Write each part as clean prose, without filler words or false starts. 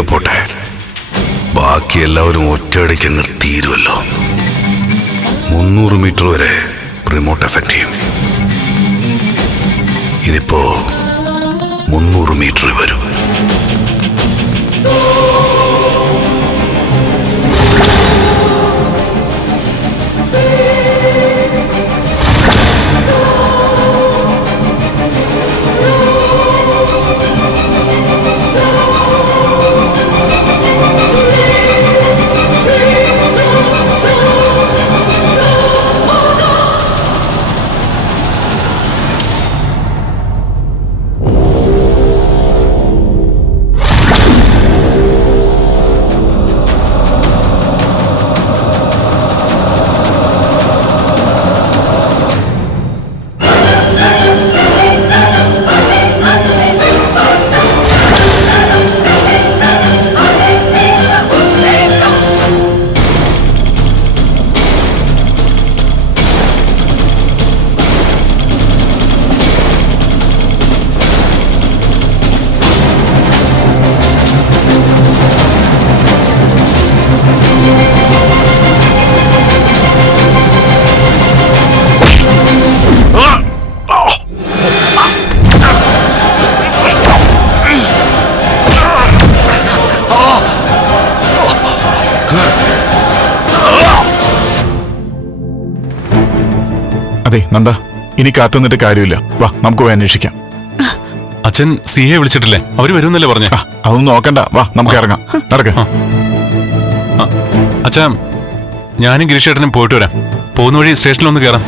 ഒഴികെ പോട്ടെ, ബാക്കി എല്ലാവരും ഒറ്റയടിക്ക് തീരുമല്ലോ. 300 മീറ്റർ വരെ റിമോട്ട് എഫക്ട് ചെയ്യും. ഇതിപ്പോ 300 മീറ്റർ വരും. അതെ നന്ദ, ഇനി കാത്തുനിന്നിട്ട് കാര്യമില്ല. വാ, നമുക്ക് പോയി അന്വേഷിക്കാം. അച്ഛൻ സിയെ വിളിച്ചിട്ടില്ലേ? അവര് വരുന്നല്ലേ പറഞ്ഞ? അതൊന്നും നോക്കണ്ട, വാ നമുക്ക് ഇറങ്ങാം. നടക്ക. അച്ഛാ, ഞാനും ഗിരീഷേട്ടനും പോയിട്ട് വരാം. പോകുന്ന വഴി സ്റ്റേഷനിലൊന്ന് കയറാം.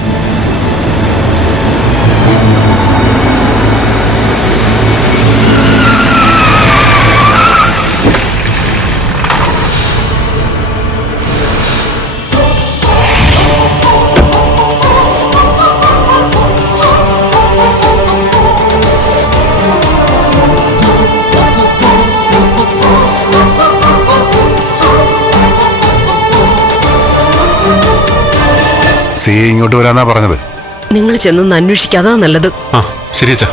സി ഇങ്ങോട്ട് വരാന്നാ പറഞ്ഞത്. നിങ്ങൾ ചെന്നൊന്ന് അന്വേഷിക്കാതാ നല്ലത്. ആ ശരി അച്ഛാ.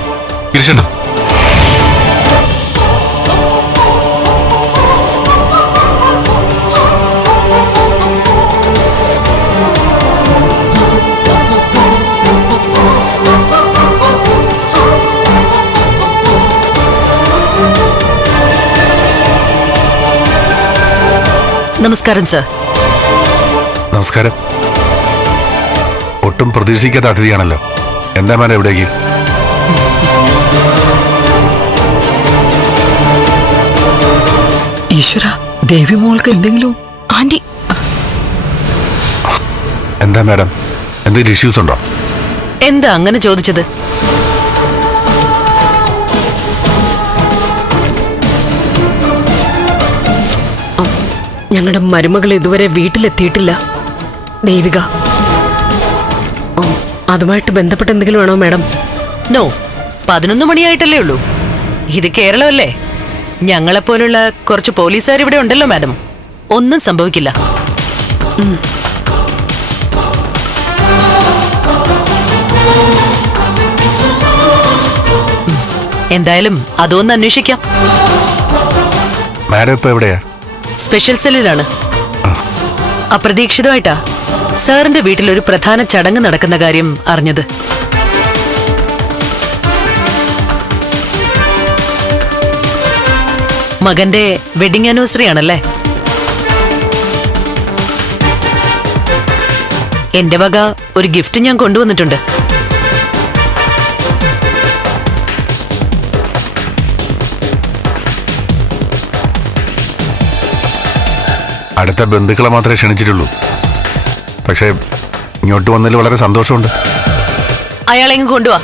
ഗിരീഷേട്ടാ, നമസ്കാരം സർ. നമസ്കാരം. ഒട്ടും പ്രതീക്ഷിക്കാത്ത അതിഥിയാണല്ലോ. എന്താ മാഡം എവിടേക്ക്? ഈശ്വര, ദേവി മോൾക്ക് എന്തെങ്കിലും? ആന്റി, എന്താ മാഡം, എന്തെങ്കിലും ഇഷ്യൂസ് ഉണ്ടോ? എന്താ അങ്ങനെ ചോദിച്ചത്? ഞങ്ങളുടെ മരുമകൾ ഇതുവരെ വീട്ടിലെത്തിയിട്ടില്ല. ദേവിക, അതുമായിട്ട് ബന്ധപ്പെട്ട എന്തെങ്കിലും വേണോ മാഡം? നോ, 11 മണിയായിട്ടല്ലേ ഉള്ളൂ. ഇത് കേരളമല്ലേ? ഞങ്ങളെപ്പോലുള്ള കുറച്ച് പോലീസുകാർ ഇവിടെ ഉണ്ടല്ലോ മാഡം. ഒന്നും സംഭവിക്കില്ല. എന്തായാലും അതൊന്ന് അന്വേഷിക്കാം. മാഡം ഇപ്പൊ എവിടെയാ? സ്പെഷ്യൽ സെല്ലിലാണ്. അപ്രതീക്ഷിതമായിട്ടാ സാറിന്റെ വീട്ടിൽ ഒരു പ്രധാന ചടങ്ങ് നടക്കുന്ന കാര്യം അറിഞ്ഞത്. മകന്റെ വെഡിങ് ആനിവേഴ്സറി ആണല്ലേ? എന്റെ വക ഒരു ഗിഫ്റ്റ് ഞാൻ കൊണ്ടുവന്നിട്ടുണ്ട്. അടുത്ത ബന്ധുക്കളെ മാത്രമേ ക്ഷണിച്ചിട്ടുള്ളൂ. പക്ഷേ ഇങ്ങോട്ട് വന്നതിൽ വളരെ സന്തോഷമുണ്ട്. അയാളെങ്ങ് കൊണ്ടുവാ.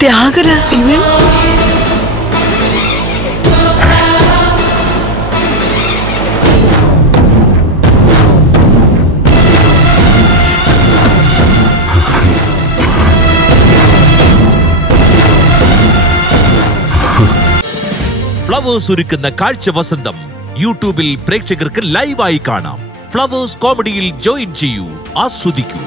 ത്യാഗര, ഇവൻ ഫ്ലവേഴ്സ് ഒരുക്കുന്ന കാഴ്ച വസന്തം യൂട്യൂബിൽ പ്രേക്ഷകർക്ക് ലൈവായി കാണാം. ഫ്ലവേഴ്സ് കോമഡിയിൽ ജോയിൻ ചെയ്യൂ, ആസ്വദിക്കൂ.